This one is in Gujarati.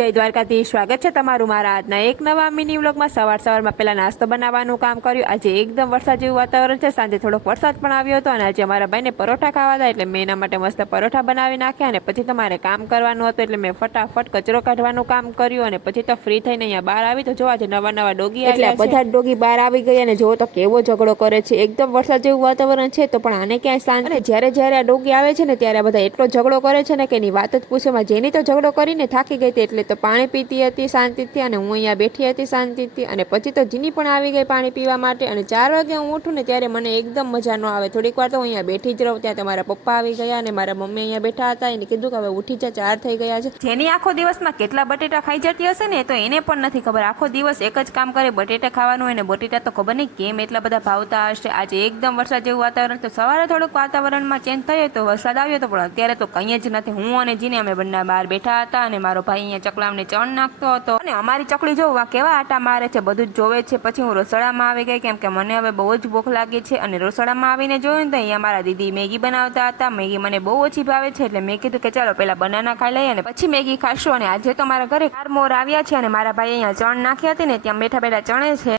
જય દ્વારકાધીશ, સ્વાગત છે તમારું મારા આજના એક નવા મિની વ્લોગમાં। સવારમાં પહેલા નાસ્તો બનાવવાનું કામ કર્યું। આજે એકદમ વરસાદ જેવું વાતાવરણ છે, સાંજે થોડોક વરસાદ પણ આવ્યો હતો અને આજે અમારા ભાઈને પરોઠા ખાવા હતા એટલે મેં એના માટે મસ્ત પરોઠા બનાવી નાખ્યા અને પછી તમારે કામ કરવાનું હતું એટલે મેં ફટાફટ કચરો કાઢવાનું કામ કર્યું અને પછી તો ફ્રી થઈને અહીંયા બહાર આવી તો જોવા જે નવા ડોગી આવ્યા છે। બધા ડોગી બહાર આવી ગયા અને જો તો કેવો ઝઘડો કરે છે। એકદમ વરસાદ જેવું વાતાવરણ છે તો પણ આને ક્યાંય શાંતિ। અને જ્યારે આ ડોગી આવે છે ને ત્યારે બધા એટલો ઝઘડો કરે છે ને કે એની વાત જ પૂછોમાં। જેની તો ઝઘડો કરીને થાકી ગઈ હતી એટલે તો પાણી પીતી હતી શાંતિથી અને હું અહીંયા બેઠી હતી શાંતિથી। અને પછી તો જીની પણ આવી ગઈ પાણી પીવા માટે। અને 4 વાગે હું ઉઠું ને ત્યારે મને એકદમ મજા ન આવે, થોડીક વાર તો હું અહીંયા બેઠી જ રહું। ત્યાં તમારા પપ્પા આવી ગયા અને મારા મમ્મી અહીંયા બેઠા હતા। એને કીધું કે હવે ઉઠી જા, 4 થઈ ગયા છે। જેની આખો દિવસમાં કેટલા બટેટા ખાઈ જતી હશે ને તો એને પણ નથી ખબર। આખો દિવસ એક જ કામ કરે, બટેટા ખાવાનું હોય ને બટેટા તો ખબર નહીં કેમ એટલા બધા ભાવતા હશે। આજે એકદમ વરસાદ જેવું વાતાવરણ, તો સવારે થોડુંક વાતાવરણમાં ચેન્જ થયો તો વરસાદ આવ્યો તો પણ અત્યારે તો કંઈ જ નથી। હું અને જીને અમે બંને બહાર બેઠા હતા અને મારો ભાઈ અહીંયા ચકલામને ચણ નાખતો હતો અને અમારી ચકલી જોવા કેવા આટા મારે છે બધું જ જોવે છે। પછી હું રસોડામાં આવી ગઈ કેમ કે મને હવે બહુ જ ભૂખ લાગી છે અને રસોડામાં આવીને જોયું તો અહીંયા મારા દીદી મેગી બનાવતા હતા। મેગી મને બહુ ઓછી ભાવે છે એટલે મેં કીધું કે ચાલો પહેલા બનાના ખાઈ લઈએ અને પછી મેગી ખાશું। અને આજે તો મારા ઘરે 4 મોર આવ્યા છે અને મારા ભાઈ અહીંયા ચણ નાખી હતી ને ત્યાં બેઠા ચણે છે।